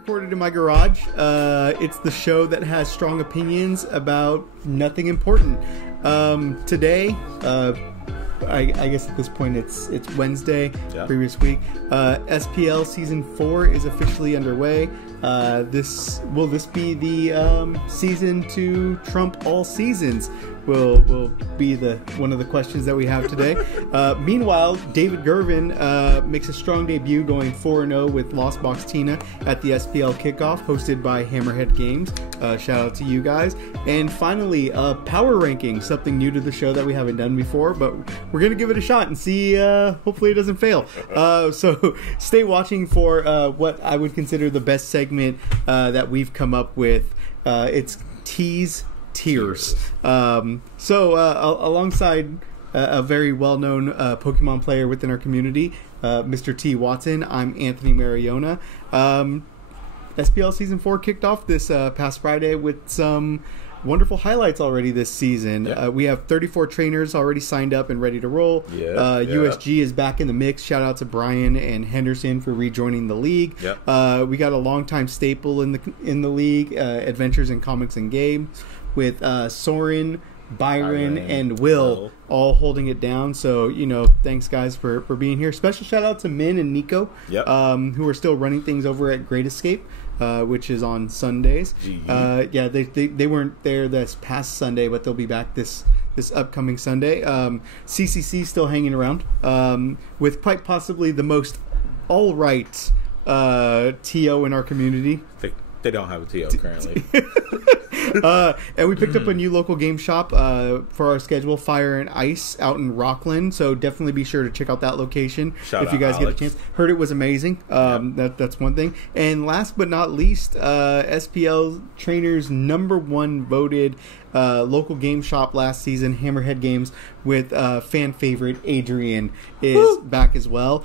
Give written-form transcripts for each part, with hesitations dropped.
Recorded in my garage. It's the show that has strong opinions about nothing important. Today, I guess at this point it's Wednesday, previous week. SPL Season 4 is officially underway. Will this be the season to trump all seasons? Will be one of the questions that we have today. Meanwhile, David Girvin makes a strong debut, going 4-0 with Lost Box Tina at the SPL Kickoff, hosted by Hammerhead Games. Shout out to you guys. And finally, power ranking, something new to the show that we haven't done before, but we're gonna give it a shot and see. Hopefully, it doesn't fail. So stay watching for what I would consider the best segment that we've come up with. It's Tears. Alongside a very well-known Pokemon player within our community, Mr. T. Watson, I'm Anthony Mariona. SPL Season 4 kicked off this past Friday with some wonderful highlights already this season. We have 34 trainers already signed up and ready to roll. USG is back in the mix. Shout out to Brian and Henderson for rejoining the league. We got a longtime staple in the league, Adventures in Comics and Games, with Soren, Byron, and Will all holding it down. So, thanks guys for being here. Special shout out to Min and Nico, who are still running things over at Great Escape, which is on Sundays. They weren't there this past Sunday, but they'll be back this upcoming Sunday. CCC still hanging around, with quite possibly the most all-right TO in our community. They don't have a TO currently. And we picked up a new local game shop for our schedule, Fire and Ice, out in Rockland. So definitely be sure to check out that location if you guys get a chance. Heard it was amazing. That's one thing. And last but not least, SPL Trainers #1 voted local game shop last season, Hammerhead Games, with fan favorite Adrian is back as well.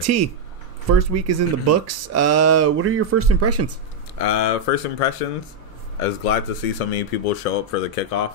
T, first week is in the books. What are your first impressions? First impressions, I was glad to see so many people show up for the kickoff.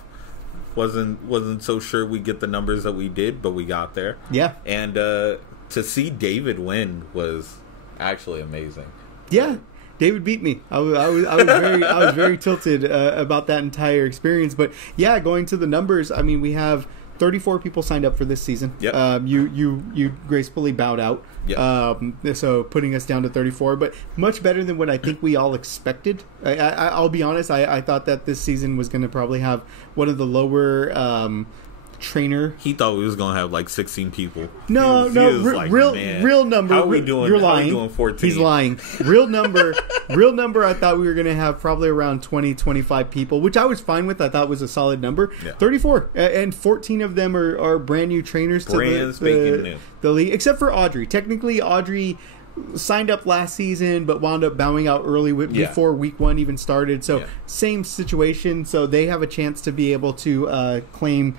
Wasn't so sure we'd get the numbers that we did, but we got there. And to see David win was actually amazing. David beat me. I was very tilted about that entire experience. But going to the numbers, I mean, we have 34 people signed up for this season. You gracefully bowed out. So putting us down to 34, but much better than what I think we all expected. I'll be honest, I thought that this season was going to probably have one of the lower trainer. He thought we was going to have like 16 people. No, real number. How are we doing? You're lying. How are we doing 14? He's lying. Real number. I thought we were going to have probably around 20, 25 people, which I was fine with. I thought was a solid number. 34, and 14 of them are brand new trainers to the league, except for Audrey. Technically, Audrey signed up last season but wound up bowing out early before week 1 even started. So same situation. So they have a chance to be able to claim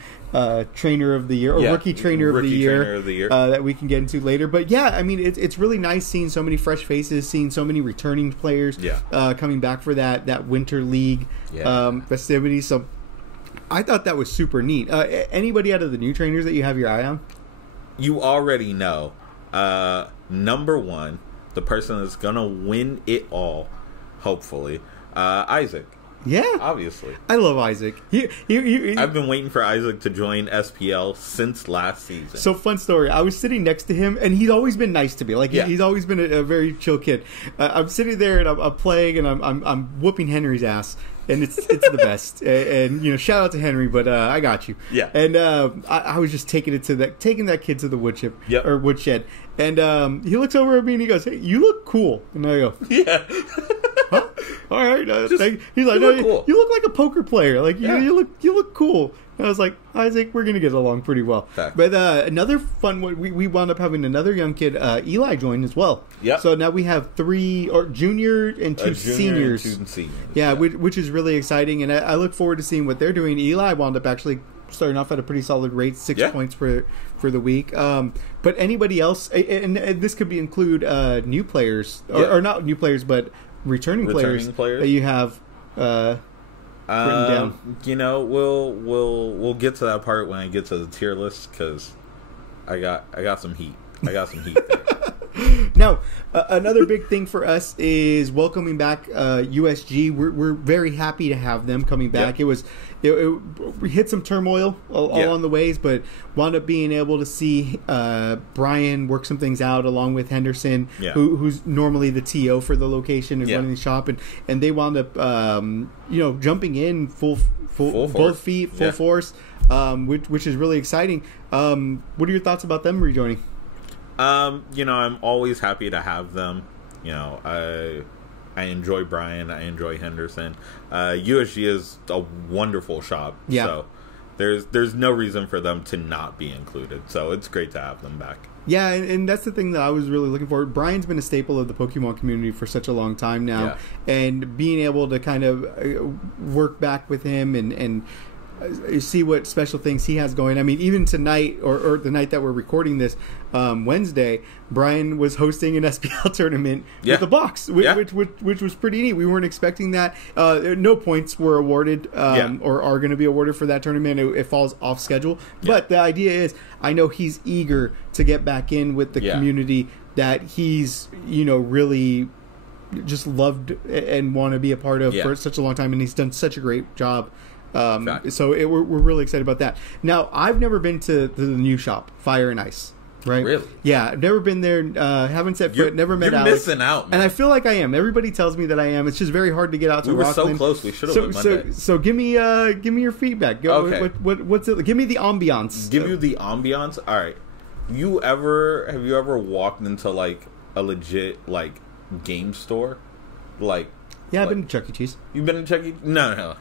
trainer of the year or rookie trainer of the year that we can get into later. But I mean, it's really nice seeing so many fresh faces, seeing so many returning players coming back for that winter league festivities. So I thought that was super neat. Anybody out of the new trainers that you have your eye on? You already know. #1, the person that's gonna win it all, hopefully, Isaac. Obviously. I love Isaac. I've been waiting for Isaac to join SPL since last season. So, fun story. I was sitting next to him, and he's always been nice to me. He's always been a very chill kid. I'm sitting there, and I'm playing, and I'm whooping Henry's ass. And it's the best. And shout out to Henry, but I got you. And I was just taking that kid to the woodshed or woodshed. And he looks over at me and he goes, "Hey, you look cool." And I go, "Huh? All right." He's like, "No, cool. You look like a poker player. Like you look cool." And I was like, "Isaac, we're gonna get along pretty well." Fact. But another fun one, we wound up having another young kid, Eli, join as well. So now we have 3 junior and 2 seniors. Which is really exciting, and I look forward to seeing what they're doing. Eli wound up actually starting off at a pretty solid rate, 6 points for the week. But anybody else, and this could include new players or not new players, but returning players that you have. Down. We'll get to that part when I get to the tier list, because I got some heat. There. Now, another big thing for us is welcoming back USG. We're very happy to have them coming back. Yep. We hit some turmoil along the ways, but wound up being able to see Brian work some things out along with Henderson, who's normally the TO for the location and running the shop, and they wound up jumping in full force. Both feet, full force, which is really exciting. What are your thoughts about them rejoining? I'm always happy to have them. I enjoy Brian. I enjoy Henderson. USG is a wonderful shop. Yeah. So there's no reason for them to not be included. So it's great to have them back. Yeah, and that's the thing that I was really looking for. Brian's been a staple of the Pokemon community for such a long time now. Yeah. And being able to kind of work back with him and see what special things he has going. I mean, even tonight or the night that we're recording this, Wednesday, Brian was hosting an SPL tournament with a box, which was pretty neat. We weren't expecting that. No points were awarded or are going to be awarded for that tournament. It falls off schedule. But the idea is, I know he's eager to get back in with the community that he's, really just loved and want to be a part of for such a long time, and he's done such a great job. So we're really excited about that. Now, I've never been to the new shop, Fire and Ice. Right? Really? Yeah, I've never been there. Haven't set foot. Never met Alex. You're missing out, man. And I feel like I am. Everybody tells me that I am. It's just very hard to get out to Rockland. We were so close. We should have went Monday. So give me your feedback. Okay. What's it? Give me the ambiance. Give you the ambiance. All right. Have you ever walked into like a legit like game store, like? Yeah, I've been to Chuck E. Cheese. You've been to Chuck E. No.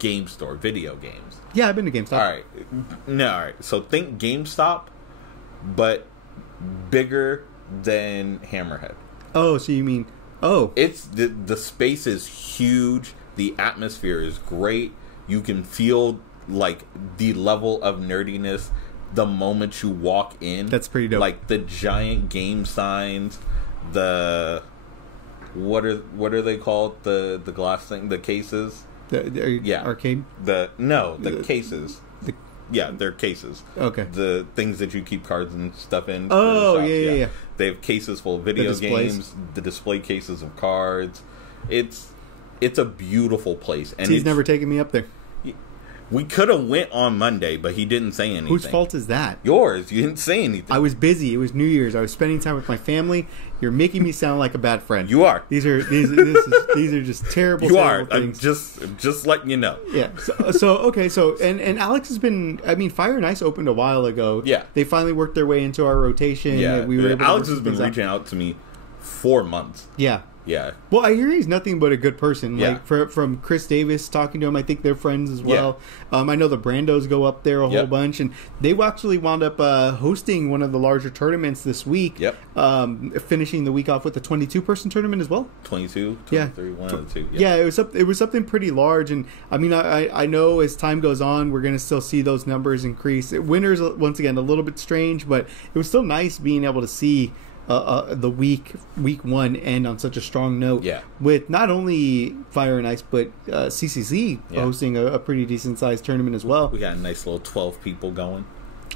Game store, video games. Yeah, I've been to GameStop. All right. No, all right. So think GameStop, but bigger than Hammerhead. Oh, so you mean... It's the space is huge. The atmosphere is great. You can feel like the level of nerdiness the moment you walk in. That's pretty dope. Like the giant game signs, the... What are they called? The glass thing, the cases. Arcade. The cases. They're cases. Okay. The things that you keep cards and stuff in. Oh yeah. They have cases full of video games. The display cases of cards. It's a beautiful place. And he's never taken me up there. We could have went on Monday, but he didn't say anything. Whose fault is that? Yours. You didn't say anything. I was busy. It was New Year's. I was spending time with my family. You're making me sound like a bad friend. You are. These are just terrible. You are. Things. I'm just letting you know. Yeah. So and Alex has been. I mean, Fire and Ice opened a while ago. Yeah. They finally worked their way into our rotation. Yeah. We were able Alex has been reaching out to me for months. Yeah. Yeah. Well, I hear he's nothing but a good person. Yeah. Like from Chris Davis talking to him, I think they're friends as well. Yeah. I know the Brandos go up there a whole bunch, and they actually wound up hosting one of the larger tournaments this week. Yep. Finishing the week off with a 22-person tournament as well. 22, 23, one of the two. Yeah, it was something pretty large, and I mean, I know as time goes on, we're going to still see those numbers increase. Winter's once again a little bit strange, but it was still nice being able to see the week one end on such a strong note. Yeah. With not only Fire and Ice, but CCC hosting a pretty decent sized tournament as well. We got a nice little 12 people going.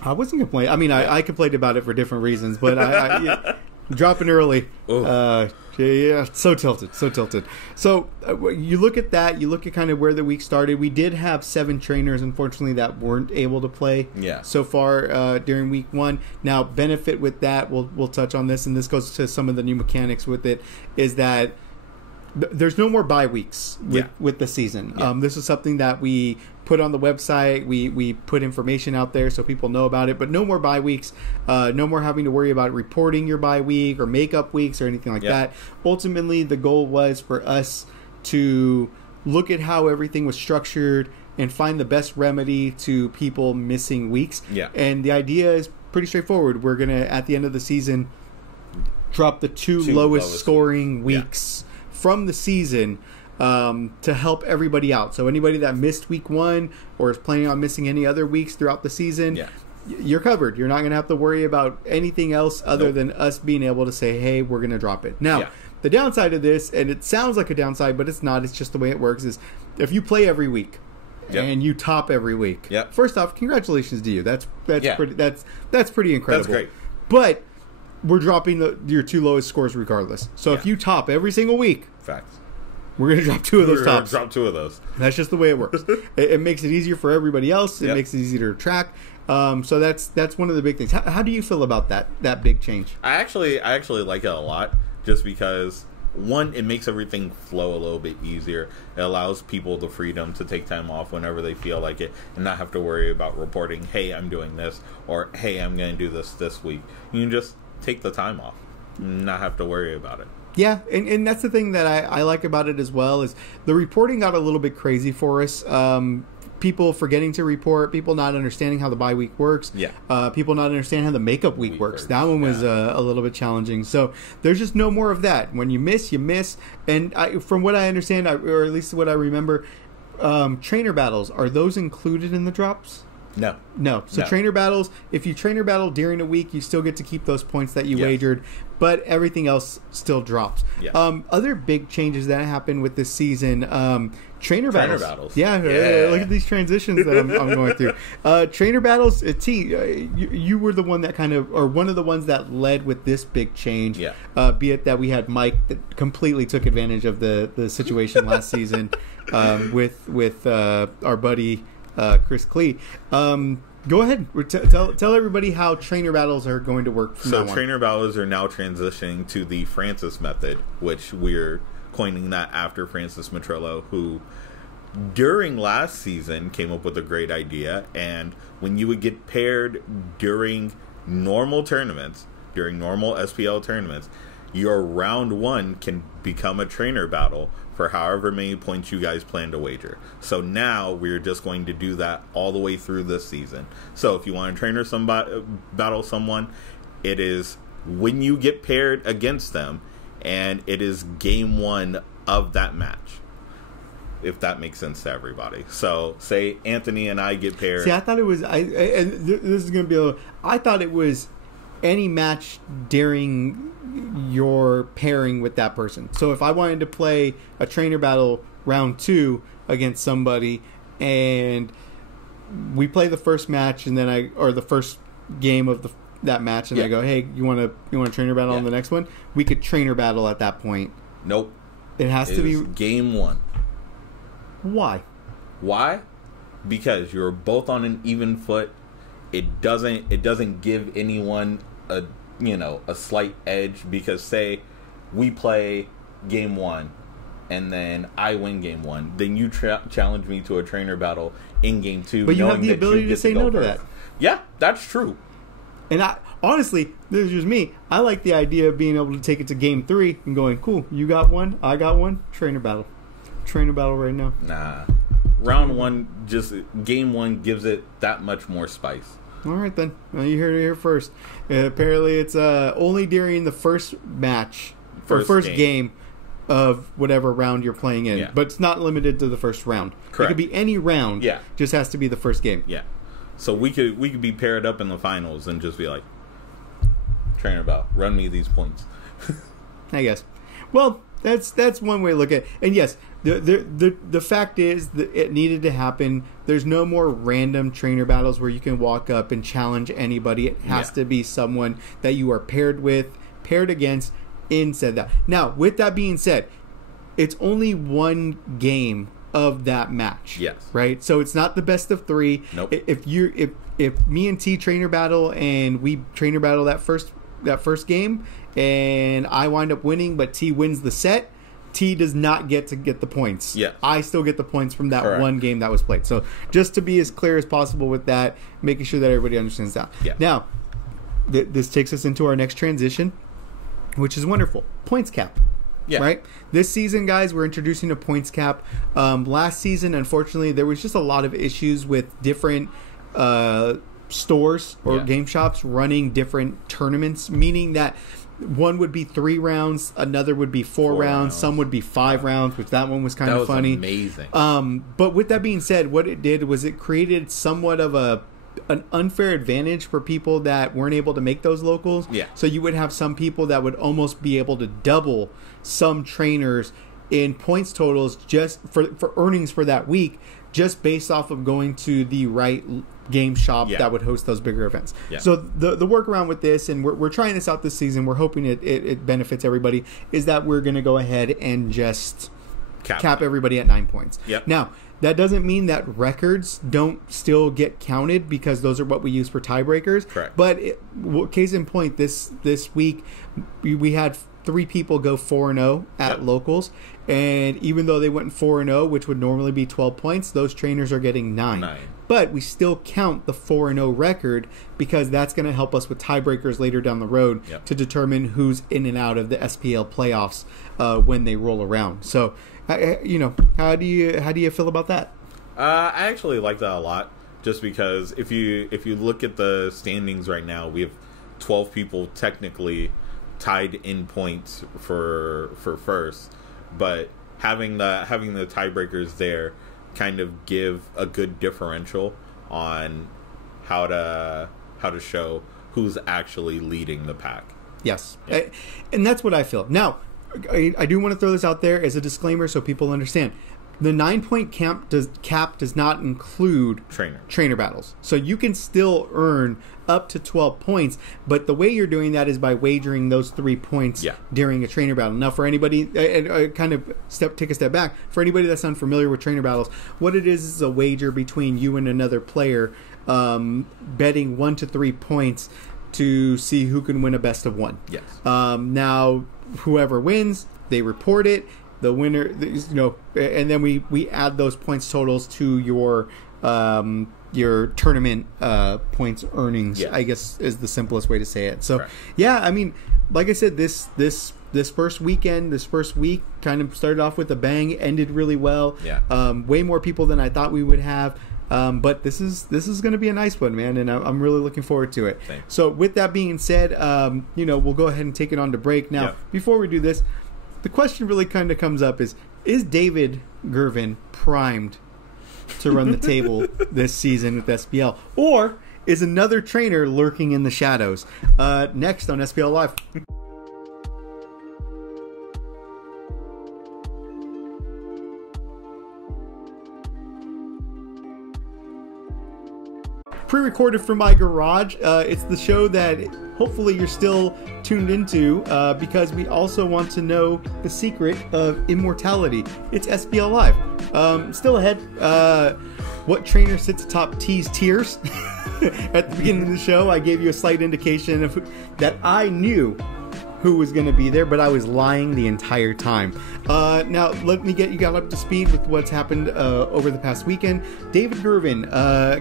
I wasn't complaining. I mean, I complained about it for different reasons, but I dropping early. So tilted. So you look at that. You look at kind of where the week started. We did have 7 trainers, unfortunately, that weren't able to play so far during week one. Now, benefit with that, we'll touch on this, and this goes to some of the new mechanics with it, is that there's no more bye weeks with the season. Yeah. This is something that we put on the website. We put information out there so people know about it, but no more bye weeks. No more having to worry about reporting your bye week or makeup weeks or anything like that. Ultimately, the goal was for us to look at how everything was structured and find the best remedy to people missing weeks. Yeah. And the idea is pretty straightforward. We're going to, at the end of the season, drop the two lowest scoring weeks from the season to help everybody out. So anybody that missed week one or is planning on missing any other weeks throughout the season, you're covered. You're not going to have to worry about anything else other than us being able to say, hey, we're going to drop it. Now, the downside of this, and it sounds like a downside, but it's not. It's just the way it works, is if you play every week and you top every week, first off, congratulations to you. That's pretty incredible. That's great. But we're dropping your 2 lowest scores regardless. So if you top every single week, facts, we're going to drop 2 of those tops. Drop 2 of those. That's just the way it works. It makes it easier for everybody else. It makes it easier to track. So that's one of the big things. How do you feel about that big change? I actually like it a lot, just because, one, it makes everything flow a little bit easier. It allows people the freedom to take time off whenever they feel like it and not have to worry about reporting, hey, I'm doing this, or hey, I'm going to do this week. You can just take the time off and not have to worry about it. Yeah, and that's the thing that I like about it as well, is the reporting got a little bit crazy for us. People forgetting to report, people not understanding how the bye week works, people not understanding how the makeup week works. That one was a little bit challenging. So there's just no more of that. When you miss, you miss. And from what I understand, or at least what I remember, trainer battles, are those included in the drops? No. So trainer battles, if you trainer battle during a week, you still get to keep those points that you wagered, but everything else still drops. Other big changes that happened with this season, trainer battles. Yeah, look at these transitions that I'm going through. Trainer battles, T, you were the one that kind of, or one of the ones that led with this big change. Be it that we had Mike that completely took advantage of the situation last season with our buddy Chris Klee. Go ahead. Tell everybody how trainer battles are going to work from now on. Trainer battles are now transitioning to the Francis method, which we're coining that after Francis Matrillo, who during last season came up with a great idea. And when you would get paired during normal tournaments, during normal SPL tournaments, your round 1 can become a trainer battle for however many points you guys plan to wager. So now we're just going to do that all the way through this season. So if you want to trainer battle someone, it is when you get paired against them, and it is game 1 of that match, if that makes sense to everybody. So say Anthony and I get paired. See, I thought it was this is going to be I thought it was any match during your pairing with that person. So if I wanted to play a trainer battle round 2 against somebody, and we play the first match, and then or the first game of that match, and I go, hey, you want to trainer battle on the next one? We could trainer battle at that point. Nope. It has to be game 1. Why? Because you're both on an even foot. It doesn't give anyone a slight edge, because say we play game 1 and then I win game 1, then you challenge me to a trainer battle in game 2. But you have the ability to say no to that. Yeah, that's true. And honestly, this is just me. I like the idea of being able to take it to game 3 and going, cool, you got one, I got one, trainer battle right now. Nah. Round 1, just game 1 gives it that much more spice. All right, then. Well, you heard it here first. Apparently, it's only during the first match, or first game of whatever round you're playing in. But it's not limited to the first round. Correct. It could be any round. Just has to be the first game. So we could be paired up in the finals and just be like, trainer battle, run me these points. I guess. Well, that's one way to look at it. And yes, the fact is that it needed to happen. There's no more random trainer battles where you can walk up and challenge anybody. It has to be someone that you are paired against, said that. Now, with that being said, it's only one game of that match. Right? So it's not the best of 3. Nope. If me and T trainer battle and we trainer battle that first game, and I wind up winning, but T wins the set, T does not get the points. I still get the points from that one game that was played. So just to be as clear as possible with that, making sure that everybody understands that. Now, this takes us into our next transition, which is wonderful. Points cap. Right? This season, guys, we're introducing a points cap. Last season, unfortunately, there was just a lot of issues with different stores or game shops running different tournaments, meaning that one would be 3 rounds, another would be 4 rounds, some would be 5 rounds, which that one was kind of funny. Amazing. But with that being said, what it did was it created somewhat of an unfair advantage for people that weren't able to make those locals. So you would have some people that would almost be able to double some trainers in points totals just for earnings for that week, just based off of going to the right game shop that would host those bigger events. Yeah. So the workaround with this, and we're trying this out this season, we're hoping it benefits everybody, is that we're going to go ahead and just cap everybody at 9 points. Yep. Now, that doesn't mean that records don't still get counted, because those are what we use for tiebreakers. Correct. But case in point, this week we had 3 people go 4-0 at locals, and even though they went 4-0, which would normally be 12 points, those trainers are getting 9. But we still count the 4-0 record, because that's going to help us with tiebreakers later down the road to determine who's in and out of the SPL playoffs when they roll around. So, how do you feel about that? I actually like that a lot, just because if you look at the standings right now, we have 12 people technically tied in points for first, but having the tiebreakers there kind of give a good differential on how to show who's actually leading the pack. Yes. And that's what I feel. Now, I do want to throw this out there as a disclaimer so people understand. The 9-point cap does not include trainer battles. So you can still earn up to 12 points, but the way you're doing that is by wagering those 3 points during a trainer battle. Now, for anybody, kind of take a step back, for anybody that's unfamiliar with trainer battles, what it is a wager between you and another player, betting 1 to 3 points to see who can win a best of 1. Yes. Now, whoever wins, they report it. The winner, and then we add those points totals to your tournament points earnings. I guess is the simplest way to say it. So, I mean, like I said, this first week kind of started off with a bang, ended really well. Way more people than I thought we would have. But this is going to be a nice one, man, and I'm really looking forward to it. Thanks. So, with that being said, we'll go ahead and take it on to break now. Before we do this, the question really kind of comes up is David Girvin primed to run the table this season with SPL? Or is another trainer lurking in the shadows? Next on SPL Live. Pre-recorded from my garage. It's the show that hopefully you're still tuned into because we also want to know the secret of immortality. It's SPL Live. Still ahead. What trainer sits atop T's tiers? At the beginning of the show, I gave you a slight indication of that I knew who was going to be there, but I was lying the entire time. Now, let me get you got up to speed with what's happened over the past weekend. David Girvin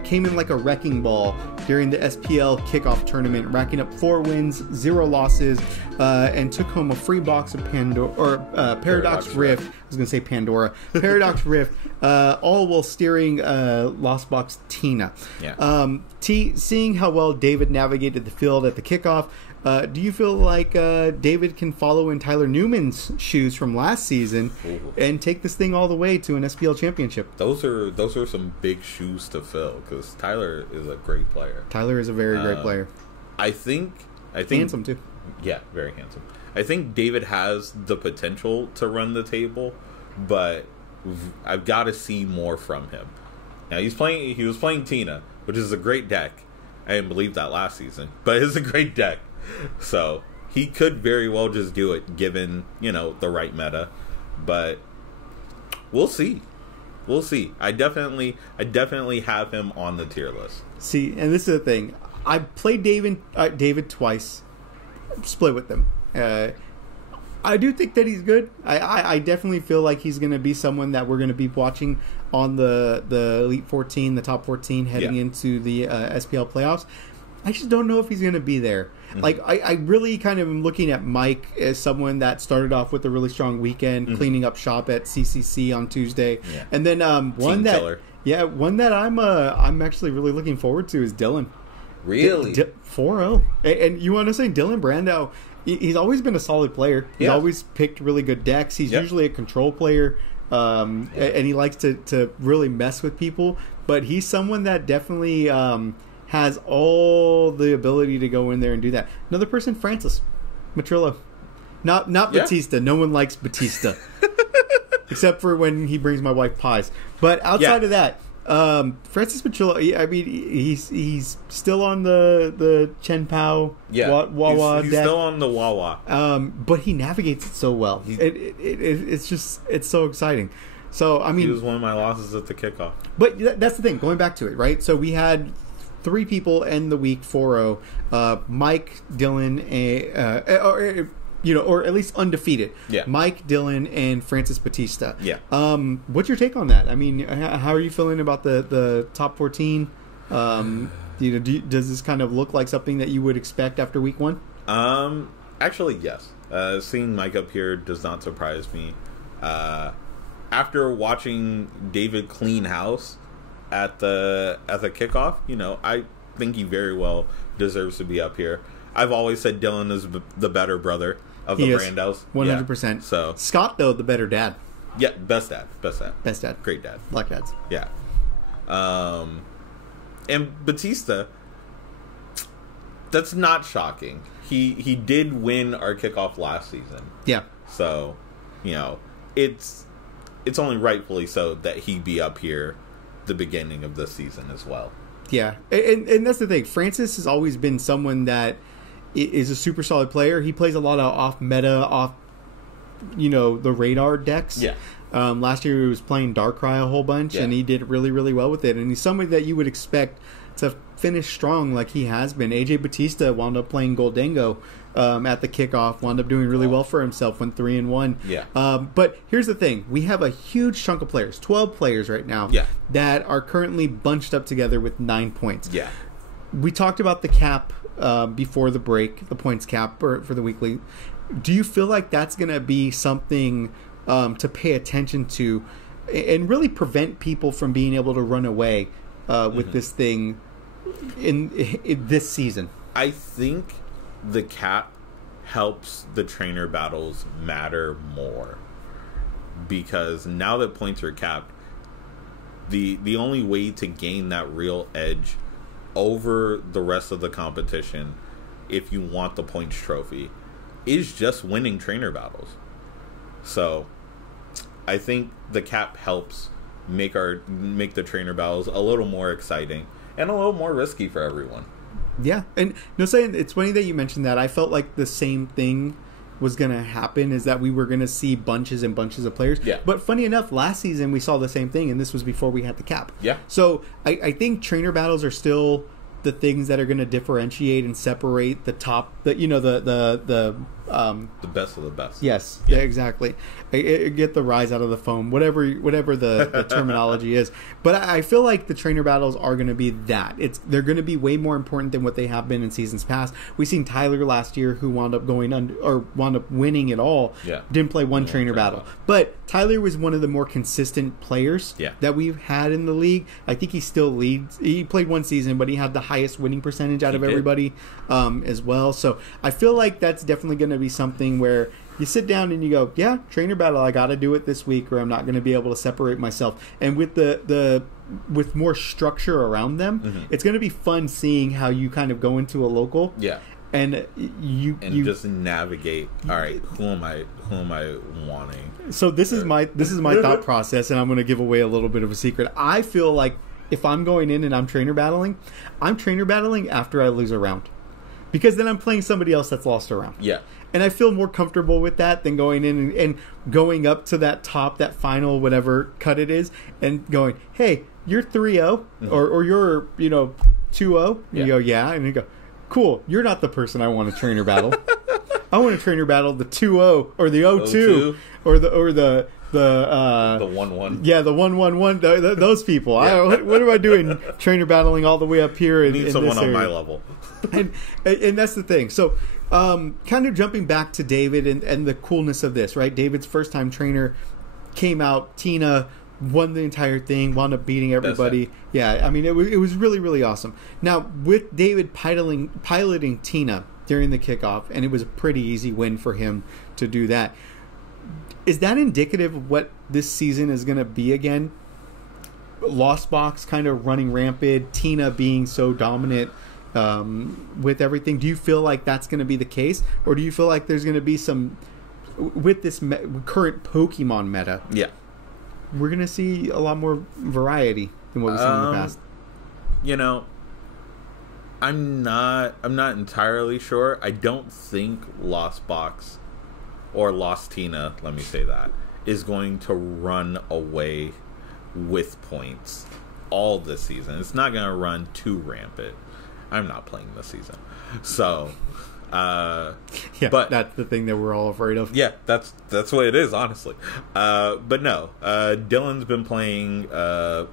came in like a wrecking ball during the SPL Kickoff tournament, racking up 4 wins, 0 losses, and took home a free box of Paradox Rift. I was going to say Pandora. Paradox Rift, all while steering Lost Box Tina. Seeing how well David navigated the field at the kickoff, do you feel like David can follow in Tyler Newman's shoes from last season and take this thing all the way to an SPL championship? Those are some big shoes to fill, because Tyler is a great player. Tyler is a very great player. I think handsome too. Yeah, very handsome. I think David has the potential to run the table, but I've got to see more from him. Now he was playing Tina, which is a great deck. I didn't believe that last season, but it's a great deck. So he could very well just do it, given the right meta. But we'll see. I definitely have him on the tier list. See, and this is the thing. I played David twice, split with them. I do think that he's good. I definitely feel like he's going to be someone that we're going to be watching on the Elite 14, the top 14, heading into the SPL playoffs. I just don't know if he's going to be there. Mm-hmm. Like, I really kind of am looking at Mike as someone that started off with a really strong weekend, cleaning up shop at CCC on Tuesday. Yeah. And then one that I'm actually really looking forward to is Dylan. Really? 4-0. And you want to say Dylan Brandau, he's always been a solid player. He's always picked really good decks. He's usually a control player, and he likes to really mess with people. But he's someone that definitely has all the ability to go in there and do that. Another person, Francis Matrillo. Not Batista. No one likes Batista. Except for when he brings my wife pies. But outside of that, Francis Petrillo, I mean, he's still on the Chen Pao Wawa he's deck. still on the Wawa. But he navigates it so well. It's so exciting. So, I mean... He was one of my losses at the kickoff. But that's the thing, going back to it, right? So we had 3 people end the week 4-0. Mike, Dylan, or at least undefeated. Yeah. Mike, Dylan, and Francis Batista. Yeah. What's your take on that? I mean, how are you feeling about the top 14? Does this kind of look like something that you would expect after week 1? Actually, yes. Seeing Mike up here does not surprise me. After watching David clean house at the kickoff, I think he very well deserves to be up here. I've always said Dylan is the better brother of the Brandos. 100%. Yeah. So Scott, though, the better dad. Yeah, best dad. Great dad. Black dads. Yeah. And Batista, that's not shocking. He did win our kickoff last season. Yeah. So, it's only rightfully so that he be up here the beginning of the season as well. Yeah, and that's the thing. Francis has always been someone that is a super solid player. He plays a lot of off meta, the radar decks. Yeah. Last year he was playing Darkrai a whole bunch, and he did really, really well with it. And he's somebody that you would expect to finish strong like he has been. AJ Batista wound up playing Goldango at the kickoff, wound up doing really well for himself, went 3-1. Yeah. But here's the thing. We have a huge chunk of players, 12 players right now, that are currently bunched up together with 9 points. Yeah. We talked about the cap before the break, the points cap for the weekly. Do you feel like that's going to be something to pay attention to and really prevent people from being able to run away with this thing in this season? I think the cap helps the trainer battles matter more, because now that points are capped, the only way to gain that real edge over the rest of the competition, if you want the points trophy, is just winning trainer battles. So I think the cap helps make the trainer battles a little more exciting and a little more risky for everyone. Yeah, and saying it's funny that you mentioned that. I felt like the same thing was going to happen, is that we were going to see bunches and bunches of players. Yeah. But funny enough, last season we saw the same thing, and this was before we had the cap. Yeah. So I think trainer battles are still the things that are going to differentiate and separate the top, the best of the best. Yes, yeah, exactly. Get the rise out of the foam, whatever the terminology is. But I feel like the trainer battles are going to be that. They're going to be way more important than what they have been in seasons past. We seen Tyler last year, who wound up winning it all. Yeah. Didn't play one trainer battle, but Tyler was one of the more consistent players that we've had in the league. I think he still leads. He played one season, but he had the highest winning percentage out of everybody as well. So I feel like that's definitely going to be something where you sit down and you go, yeah, trainer battle, I got to do it this week, or I'm not going to be able to separate myself. And with with more structure around them, it's going to be fun seeing how you kind of go into a local. Yeah. And you just navigate. All right, who am I wanting? So this is my thought process, and I'm going to give away a little bit of a secret. I feel like if I'm going in and I'm trainer battling after I lose a round, because then I'm playing somebody else that's lost a round. Yeah. And I feel more comfortable with that than going in and going up to that top, that final, whatever cut it is, and going, hey, you're 3-0, or you're, 2-0. And you go, yeah. And you go, cool, you're not the person I want to trainer battle. I want to trainer battle the 2-0 or the 0-2 or the 1-1. Yeah, the 1-1-1. Those people. Yeah. What am I doing trainer battling all the way up here? Need someone on my level. and that's the thing. So kind of jumping back to David and the coolness of this, right? David's first time trainer came out. Tina won the entire thing, wound up beating everybody. Yeah, I mean, it was really, really awesome. Now, with David piloting Tina during the kickoff, and it was a pretty easy win for him to do that. Is that indicative of what this season is going to be again? Lost Box kind of running rampant, Tina being so dominant with everything. Do you feel like that's going to be the case? Or do you feel like there's going to be some, with this current Pokemon meta, yeah, we're going to see a lot more variety? than what we've seen in the past? You know, I'm not entirely sure. I don't think Lost Box or Lost Tina, let me say that, is going to run away with points all this season. It's not going to run too rampant. I'm not playing this season. So, yeah, but that's the thing that we're all afraid of. Yeah, that's what it is, honestly. But no, Dylan's been playing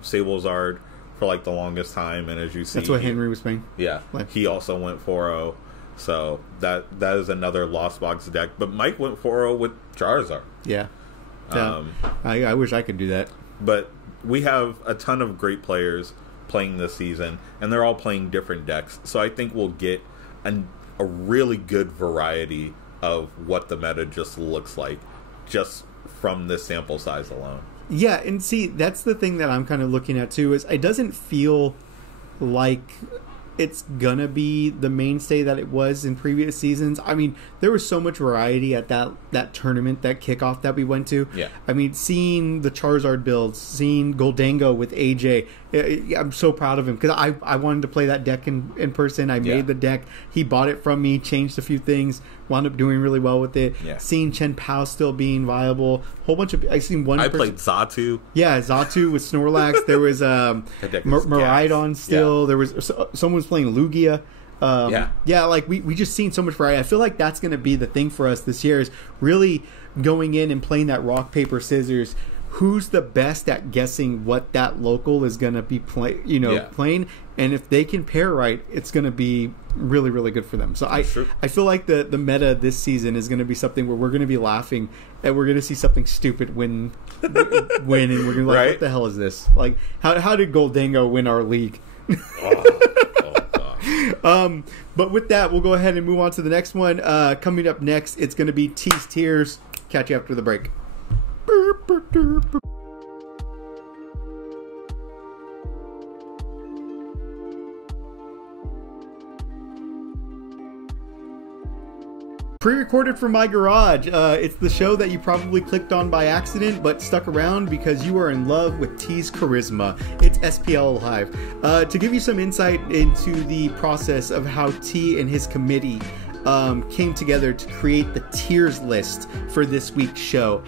Sable Zard for like the longest time, and as you see, that's what Henry was playing. Yeah, he also went 4-0, so that is another Lost Box deck. But Mike went 4-0 with Charizard. Yeah, I wish I could do that. But we have a ton of great players playing this season, and they're all playing different decks. So I think we'll get a really good variety of what the meta just looks like just from this sample size alone. Yeah, and see, that's the thing that I'm kind of looking at too, is it doesn't feel like it's gonna be the mainstay that it was in previous seasons. I mean, there was so much variety at that tournament, that kickoff that we went to. Yeah. I mean, seeing the Charizard builds, seeing Goldango with AJ, I'm so proud of him because I wanted to play that deck in person. I made the deck. He bought it from me, changed a few things, wound up doing really well with it. Yeah. Seeing Chen Pao still being viable, whole bunch of. I seen one. I played Xatu. Yeah, Xatu with Snorlax. There was Miraidon still. Yeah. There was someone was playing Lugia. Yeah, like we just seen so much variety. I feel like that's going to be the thing for us this year, is really going in and playing that rock paper scissors. Who's the best at guessing what that local is going to be playing, and if they can pair right, it's going to be really, really good for them. So I feel like the meta this season is going to be something where we're going to be laughing and we're going to see something stupid win, and we're going to be like, what the hell is this? Like, how did Goldango win our league? But with that, we'll go ahead and move on to the next one. Coming up next, it's going to be T's Tiers. Catch you after the break. Pre-recorded from my garage. It's the show that you probably clicked on by accident but stuck around because you are in love with T's charisma. It's SPL Live. To give you some insight into the process of how T and his committee came together to create the tiers list for this week's show.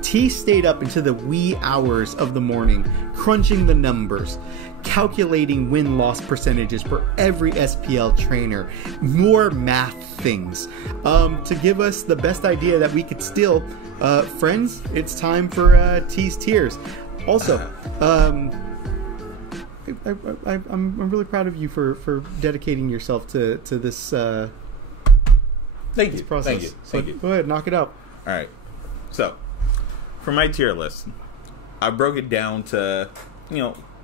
T stayed up into the wee hours of the morning, crunching the numbers, calculating win-loss percentages for every SPL trainer, more math things, to give us the best idea that we could steal. Friends, it's time for T's Tiers. Also, I'm really proud of you for dedicating yourself to this. Thank you. This process. Thank you. Go ahead, knock it out. All right. So, for my tier list, I broke it down to,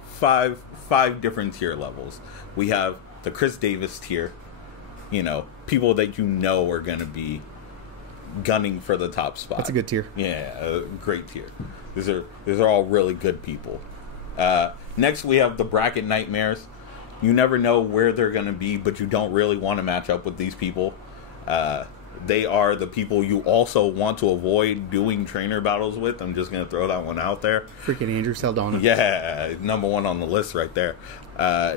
five different tier levels. We have the Chris Davis tier, people that are going to be gunning for the top spot. That's a good tier. Yeah, a great tier. These are all really good people. Next, we have the bracket nightmares. You never know where they're going to be, but you don't really want to match up with these people. They are the people you also want to avoid doing trainer battles with. I'm just going to throw that one out there. Freaking Andrew Saldana. Yeah, number one on the list right there.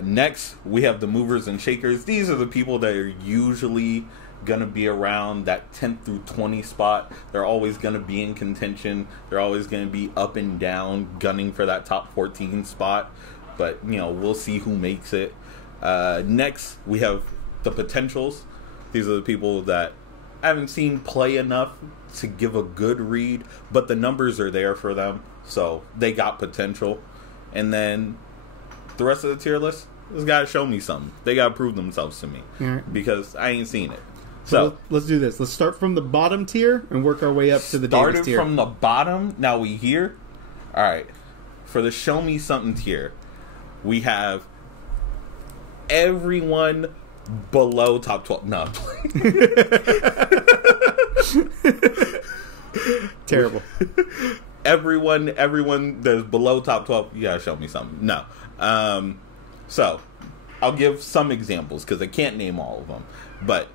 Next, we have the movers and shakers. These are the people that are usually going to be around that 10th through 20 spot. They're always going to be in contention. They're always going to be up and down, gunning for that top 14 spot. But, we'll see who makes it. Next, we have the potentials. These are the people that I haven't seen play enough to give a good read, but the numbers are there for them, so they got potential. And then the rest of the tier list, this got to show me something. They got to prove themselves to me, because I ain't seen it. So let's do this. Let's start from the bottom tier and work our way up to the Davis tier. Started from the bottom, now we here. All right, for the show me something tier, we have everyone below top 12. No. Terrible. Everyone that's below top 12, you gotta show me something. No. So, I'll give some examples because I can't name all of them. But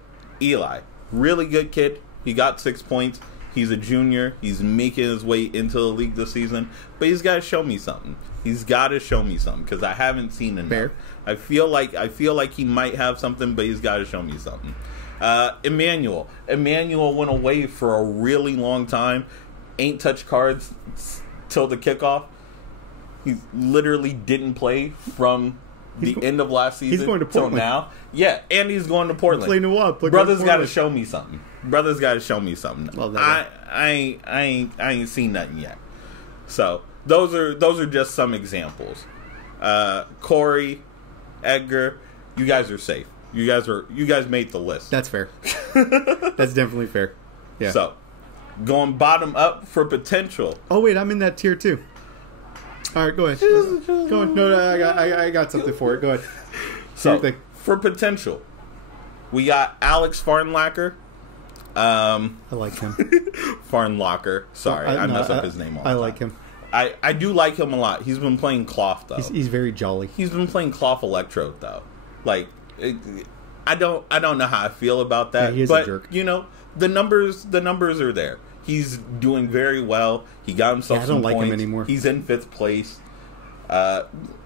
Eli, really good kid. He got 6 points. He's a junior. He's making his way into the league this season, but he's got to show me something. He's got to show me something because I haven't seen enough. Fair. I feel like he might have something, but he's got to show me something. Emmanuel went away for a really long time. Ain't touched cards till the kickoff. He literally didn't play from the end of last season he's going to Portland. till now. Yeah, and he's going to Portland. Playing what? Brother's got to show me something. Well, I ain't seen nothing yet. So those are just some examples. Corey, Edgar, you guys are safe. You guys made the list. That's fair. That's definitely fair. Yeah. So going bottom up for potential. Oh wait, I'm in that tier too. All right, go ahead. Go on. No, I got something for it. Go ahead. So for potential, we got Alex Farnlacker. I like him. Farnlacker. Sorry, I mess up his name all the time. I like him. I do like him a lot. He's been playing cloth though. He's very jolly. He's been playing cloth electrode though. Like I don't know how I feel about that. Yeah, he is but a jerk. You know, the numbers are there. He's doing very well. He got himself some points. I don't like him anymore. He's in 5th place.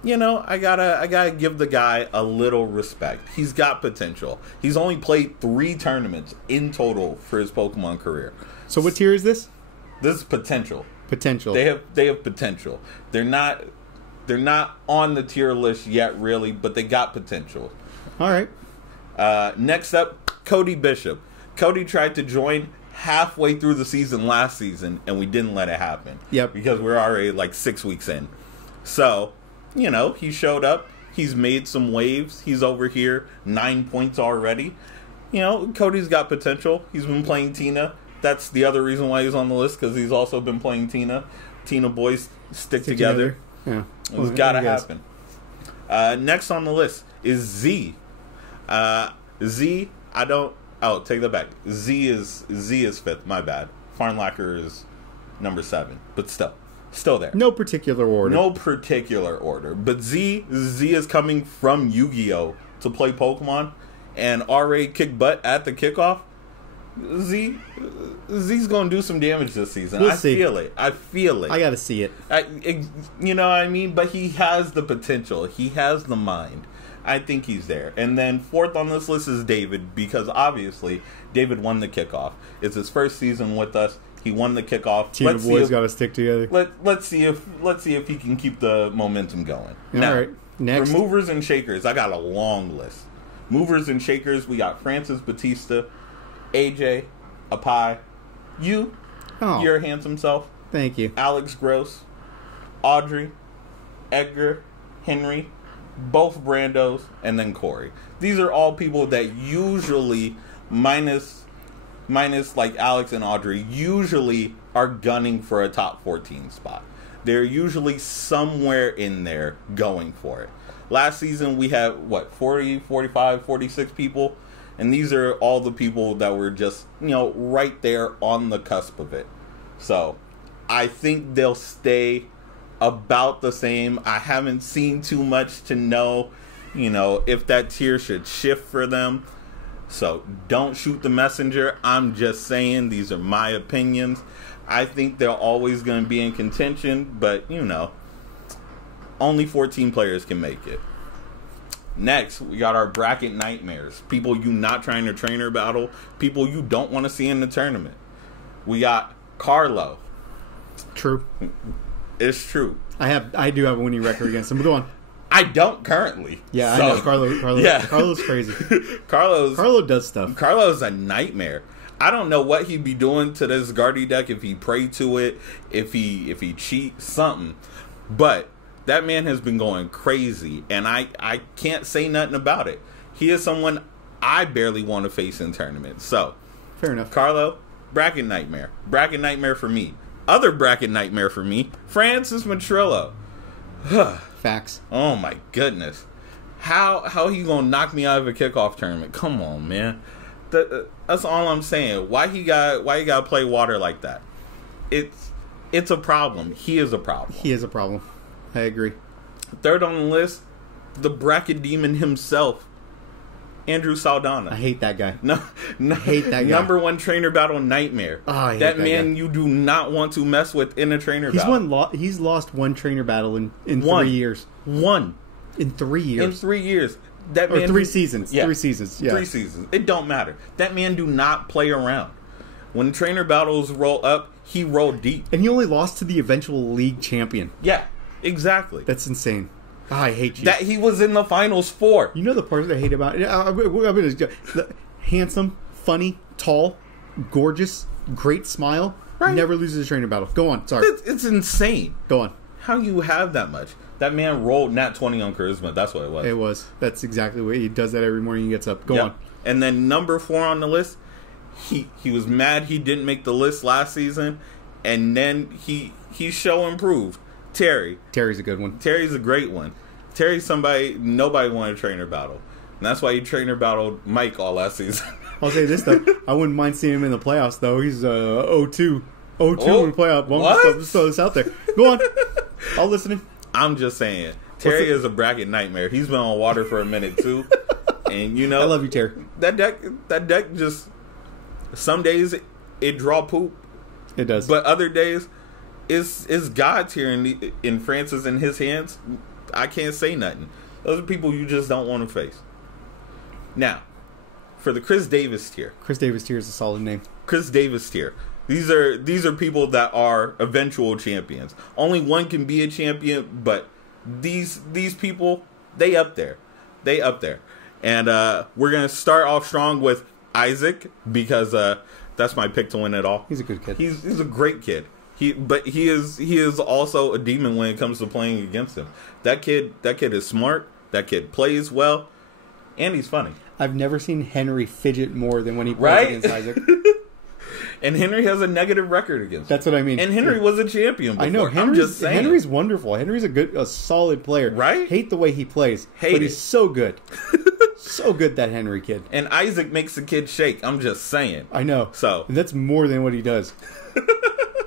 You know, I gotta give the guy a little respect. He's got potential. He's only played 3 tournaments in total for his Pokemon career. So what tier is this? This is potential. Potential. They have potential. They're not on the tier list yet, really, but they got potential. All right. Next up, Cody Bishop. Cody tried to join halfway through the season last season, and we didn't let it happen. Yep. Because we're already like 6 weeks in. So, you know, he showed up. He's made some waves. He's over here, 9 points already. You know, Cody's got potential. He's been playing Tina. That's the other reason why he's on the list, because he's also been playing Tina. Tina boys stick together. Yeah. It's got to happen. Next on the list is Z. Z, I don't... Oh, take that back. Z is 5th. My bad. Farnlacker is number 7. But still there. No particular order. But Z is coming from Yu-Gi-Oh! To play Pokemon and already kick butt at the kickoff. Z's going to do some damage this season. We'll see. Feel it. I got to see it. You know what I mean? But he has the potential. He has the mind. I think he's there. And then 4th on this list is David, because obviously David won the kickoff. It's his first season with us. He won the kickoff. Team of boys got to stick together. Let's see if he can keep the momentum going. All right. Next. For movers and shakers, I got a long list. Movers and shakers, we got Francis Batista, AJ, Apai, your handsome self. Thank you. Alex Gross, Audrey, Edgar, Henry, both Brandos, and then Corey. These are all people that usually, minus like Alex and Audrey, usually are gunning for a top 14 spot. They're usually somewhere in there going for it. Last season we had, 40, 45, 46 people? And these are all the people that were just, right there on the cusp of it. So, I think they'll stay about the same. I haven't seen too much to know, if that tier should shift for them. So, don't shoot the messenger. I'm just saying, these are my opinions. I think they're always going to be in contention, but, only 14 players can make it. Next, we got our bracket nightmares. People you not trying to trainer battle. People you don't want to see in the tournament. We got Carlo. True. It's true. I do have a winning record against him. But go on. I don't currently. Yeah, so, I know. Carlo. Yeah. Carlo's crazy. Carlo does stuff. Carlo's a nightmare. I don't know what he'd be doing to this Guardy deck if he prayed to it, if he cheats, something. But that man has been going crazy, and I can't say nothing about it. He is someone I barely want to face in tournaments. So, fair enough. Carlo, bracket nightmare. Bracket nightmare for me. Other bracket nightmare for me, Francis Matrillo. Facts. Oh my goodness. How he gonna knock me out of a kickoff tournament? Come on, man. That's all I'm saying. Why he gotta play water like that? It's a problem. He is a problem. I agree. 3rd on the list, the bracket demon himself, Andrew Saldana. I hate that guy. I hate that guy. Number one trainer battle nightmare. Oh, I hate that man guy. You do not want to mess with in a trainer battle. He's lost one trainer battle in 3 years. One. In 3 years. In 3 years. That man 3 seasons. Yeah. 3 seasons. Yeah. 3 seasons. It don't matter. That man do not play around. When trainer battles roll up, he rolled deep. And he only lost to the eventual league champion. Yeah, exactly. That's insane. Oh, I hate you. That he was in the finals for. You know the part that I hate about it? Handsome, funny, tall, gorgeous, great smile. Right. Never loses a trainer battle. Go on. Sorry. It's insane. Go on. How you have that much? That man rolled nat 20 on charisma. That's what it was. It was. That's exactly what he does. That every morning he gets up. Go on. And then number 4 on the list. He was mad he didn't make the list last season, and then he show improved. Terry's a good one. Terry's a great one. Terry's somebody nobody wanted to trainer battle, and that's why he trainer battled Mike all last season. I'll say this though, I wouldn't mind seeing him in the playoffs though. He's 0-2 in the playoff. Well, just throw this out there. Go on, I'll listen. I'm just saying, Terry is a bracket nightmare. He's been on water for a minute too, and I love you, Terry. That deck just. Some days it draw poop. It does. But other days it's God's here in Francis in his hands. I can't say nothing. Those are people you just don't want to face. Now, for the Chris Davis tier. Chris Davis tier is a solid name. Chris Davis tier. These are people that are eventual champions. Only one can be a champion, but these people, they up there. And we're going to start off strong with Isaac, because that's my pick to win it all. He's a good kid. He's a great kid. But he is also a demon when it comes to playing against him. That kid is smart. That kid plays well, and he's funny. I've never seen Henry fidget more than when he plays against Isaac. And Henry has a negative record against him. That's what I mean. And Henry was a champion before. I know. Henry's wonderful. Henry's a solid player. Right? Hate the way he plays. But he's so good. So good, that Henry kid. And Isaac makes the kid shake. I'm just saying. I know. So that's more than what he does.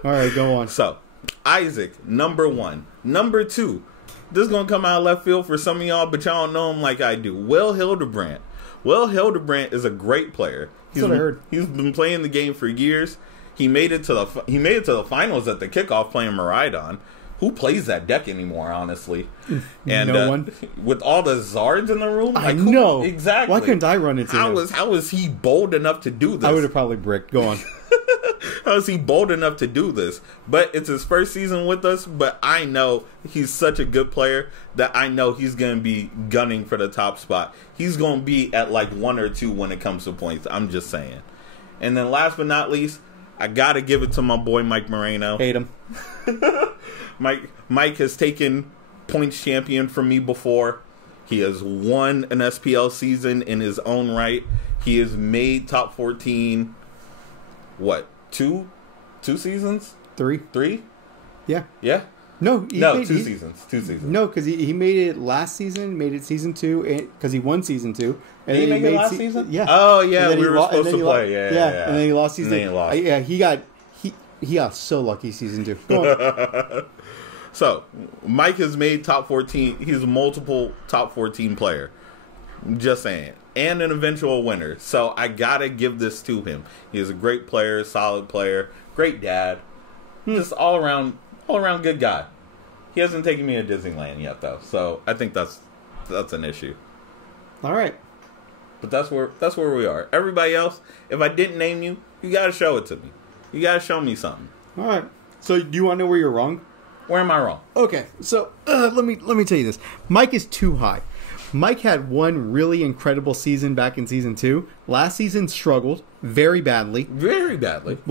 All right, go on. So, Isaac, number 1. Number 2. This is going to come out of left field for some of y'all, but y'all don't know him like I do. Will Hildebrandt. Will Hildebrandt is a great player. That's what I heard. He's been playing the game for years. He made it to the finals at the kickoff playing Maridon. Who plays that deck anymore, honestly? And no one. With all the Zards in the room, I know exactly. Why couldn't I run into him? How was he bold enough to do this? I would have probably bricked. Go on. How is he bold enough to do this? But it's his first season with us. But I know he's such a good player that I know he's going to be gunning for the top spot. He's going to be at like 1 or 2 when it comes to points. I'm just saying. And then last but not least, I got to give it to my boy Mike Moreno. Hate him. Mike has taken points champion from me before. He has won an SPL season in his own right. He has made top 14. What? 2 seasons? 3? Yeah. No, 2 seasons. No, because he made it last season, made it season 2, because he won season 2. And Did he make it last season? Yeah. Oh, yeah, we were supposed to play. Yeah. And then he lost season 2. Yeah, he got so lucky season 2. Go on. So, Mike has made top 14. He's a multiple top 14 player. Just saying. And an eventual winner. So, I got to give this to him. He is a great player, solid player, great dad. Just all around good guy. He hasn't taken me to Disneyland yet, though. So, I think that's an issue. All right. But that's where we are. Everybody else, if I didn't name you, you got to show it to me. You got to show me something. All right. So, do you want to know where you're wrong? Where am I wrong? Okay, so let me tell you this. Mike is too high. Mike had one really incredible season back in season 2. Last season struggled very badly. Limped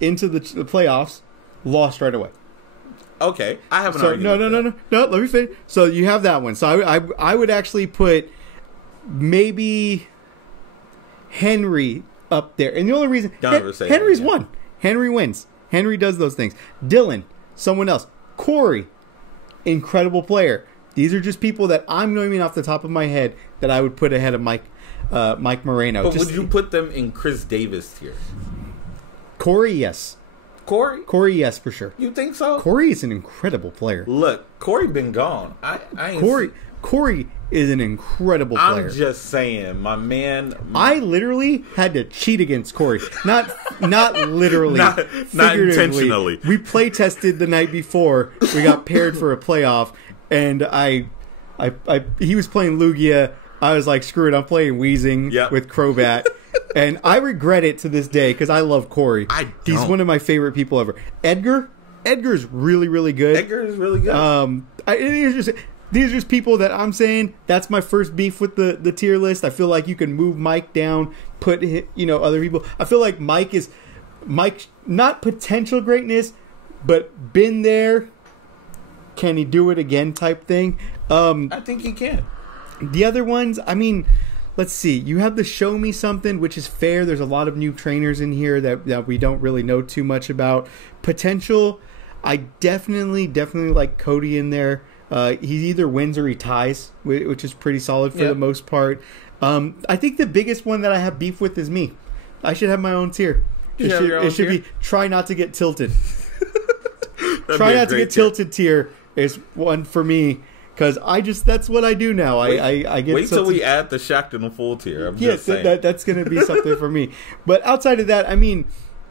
into the playoffs. Lost right away. Okay, I have an argument. No. Let me finish. So you have that one. So I would actually put maybe Henry up there, and the only reason Henry's won. Henry wins. Henry does those things. Dylan, someone else. Corey, incredible player. These are just people that I'm naming off the top of my head that I would put ahead of Mike Moreno. But would you put them in Chris Davis tier? Corey, yes. Corey, yes, for sure. You think so? Corey is an incredible player. Look, Corey been gone. Corey is an incredible player. I'm just saying, my man. I literally had to cheat against Corey. Not literally. not intentionally. We play tested the night before. We got paired for a playoff, and he was playing Lugia. I was like, screw it, I'm playing Weezing with Crobat. And I regret it to this day because I love Corey. He's one of my favorite people ever. Edgar's really, really good. Edgar is really good. These are just people that I'm saying that's my first beef with the tier list. I feel like you can move Mike down, put other people. I feel like Mike not potential greatness, but been there. Can he do it again? Type thing. I think he can. The other ones, I mean, let's see. You have the Show Me Something, which is fair. There's a lot of new trainers in here that we don't really know too much about. Potential, I definitely like Cody in there. He either wins or he ties, which is pretty solid for the most part. I think the biggest one that I have beef with is me. I should have my own tier. It should be try not to get tilted. Try not to get tilted tier is one for me. Because that's what I do now. I get. Wait till we add the Shaq in the full tier. I'm just saying. That's going to be something for me. But outside of that, I mean,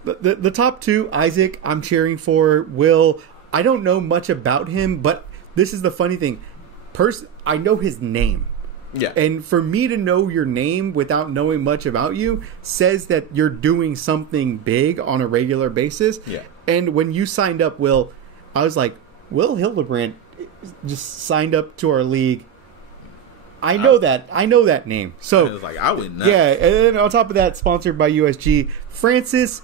the top two, Isaac, I'm cheering for. Will, I don't know much about him, but this is the funny thing. I know his name. Yeah. And for me to know your name without knowing much about you says that you're doing something big on a regular basis. Yeah. And when you signed up, Will, I was like, Will Hildebrand just signed up to our league. I know that name. So I was like, I wouldn't know. Yeah, and then on top of that, sponsored by USG. Francis,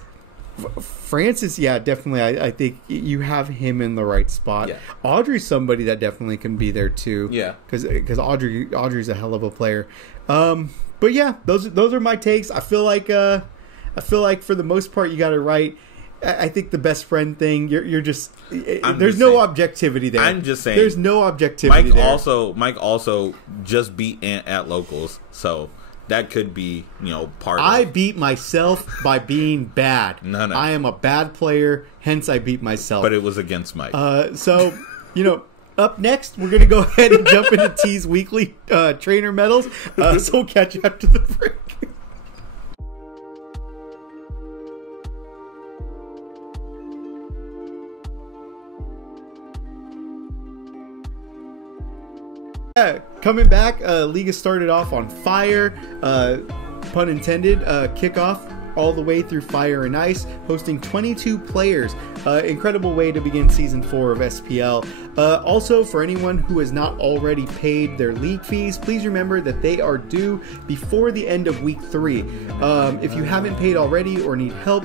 yeah, definitely. I think you have him in the right spot. Yeah. Audrey's somebody that definitely can be there too. Yeah, because Audrey's a hell of a player. But yeah, those are my takes. I feel like for the most part you got it right. I think the best friend thing, you're just there's no objectivity there. I'm just saying there's no objectivity there. Mike also just beat Ant at locals, so that could be part. I beat myself by being bad. No. I am a bad player, hence I beat myself. But it was against Mike. So up next we're gonna go ahead and jump into T's weekly trainer medals. So we'll catch you after the break. Coming back, league has started off on fire, pun intended, kickoff all the way through Fire and Ice, hosting 22 players. Incredible way to begin Season 4 of SPL. Also, for anyone who has not already paid their league fees, please remember that they are due before the end of Week 3. If you haven't paid already or need help,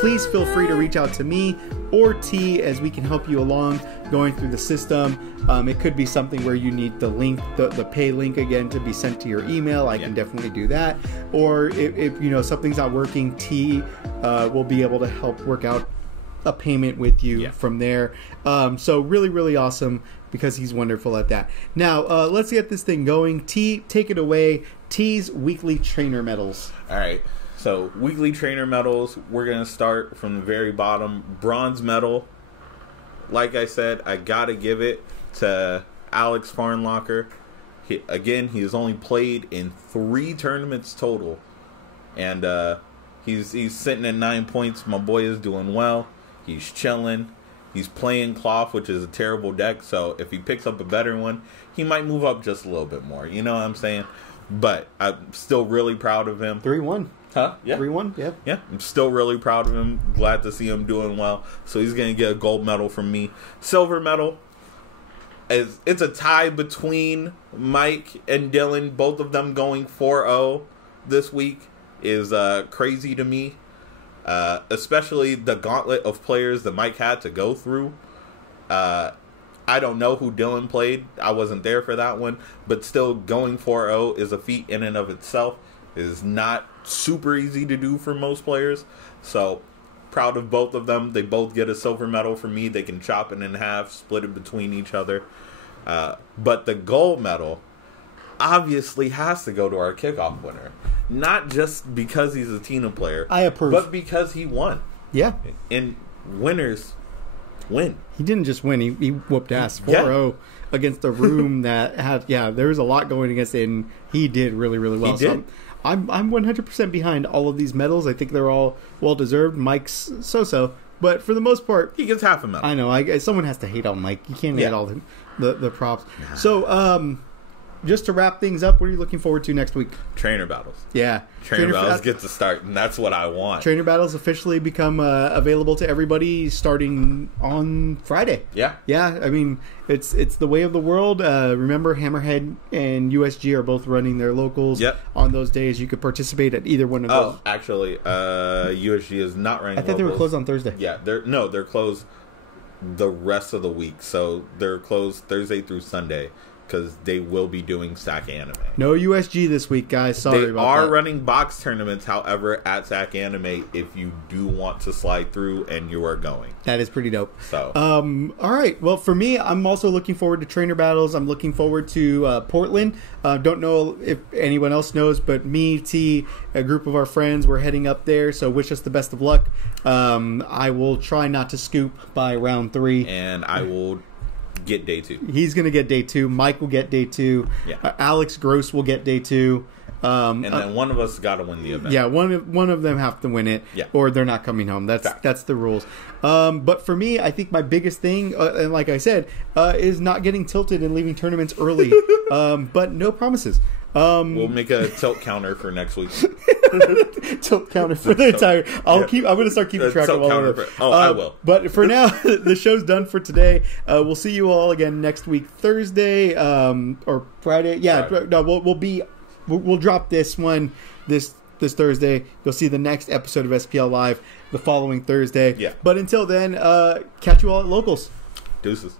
please feel free to reach out to me or T as we can help you along going through the system. It could be something where you need the link, the pay link again to be sent to your email. I can definitely do that. Or if something's not working, T will be able to help work out a payment with you from there. So really, really awesome because he's wonderful at that. Now, let's get this thing going. T, take it away. T's weekly trainer medals. All right. So, weekly trainer medals, we're going to start from the very bottom. Bronze medal. Like I said, I got to give it to Alex Farnlocker. He has only played in 3 tournaments total. And he's sitting at 9 points. My boy is doing well. He's chilling. He's playing Cloth, which is a terrible deck. So, if he picks up a better one, he might move up just a little bit more. You know what I'm saying? But I'm still really proud of him. 3-1. Huh? Yeah. 3-1, yeah. Yeah. I'm still really proud of him. Glad to see him doing well. So he's going to get a gold medal from me. Silver medal. It's a tie between Mike and Dylan. Both of them going 4-0 this week is crazy to me. Especially the gauntlet of players that Mike had to go through. I don't know who Dylan played. I wasn't there for that one. But still, going 4-0 is a feat in and of itself. It is not super easy to do for most players. So, proud of both of them. They both get a silver medal from me. They can chop it in half, split it between each other. But the gold medal obviously has to go to our kickoff winner. Not just because he's a Tina player. I approve. But because he won. Yeah. And winners win. He didn't just win. He whooped ass 4-0 against a room that had, there was a lot going against it, and he did really, really well. He did. So I'm 100% behind all of these medals. I think they're all well-deserved. Mike's so-so. But for the most part... He gets half a medal. I know. Someone has to hate on Mike. You can't hate all the props. Nah. So, just to wrap things up, what are you looking forward to next week? Trainer battles. Yeah. Trainer battles get to start, and that's what I want. Trainer battles officially become available to everybody starting on Friday. Yeah. Yeah, I mean, it's the way of the world. Remember, Hammerhead and USG are both running their locals on those days. You could participate at either one of those. Oh, actually, USG is not running I thought locals. They were closed on Thursday. Yeah, they're closed the rest of the week. So they're closed Thursday through Sunday. Because they will be doing SAC Anime. No USG this week, guys. Sorry about that. They are running box tournaments, however, at SAC Anime if you do want to slide through and you are going. That is pretty dope. So, all right. Well, for me, I'm also looking forward to trainer battles. I'm looking forward to Portland. Don't know if anyone else knows, but me, T, a group of our friends, we're heading up there. So wish us the best of luck. I will try not to scoop by round 3. And I will... get day 2. He's going to get day 2. Mike will get day 2. Yeah. Alex Gross will get day 2. And then one of us got to win the event. Yeah, one of them have to win it, or they're not coming home. That's the rules. But for me, I think my biggest thing, and like I said, is not getting tilted and leaving tournaments early. But no promises. We'll make a tilt counter for next week. Tilt counter for the entire. I'm going to start keeping track of all of it. I will. But for now, the show's done for today. We'll see you all again next week, Thursday or Friday. Yeah, Friday. No, we'll drop this one this Thursday. You'll see the next episode of SPL Live the following Thursday. Yeah. But until then, catch you all at locals. Deuces.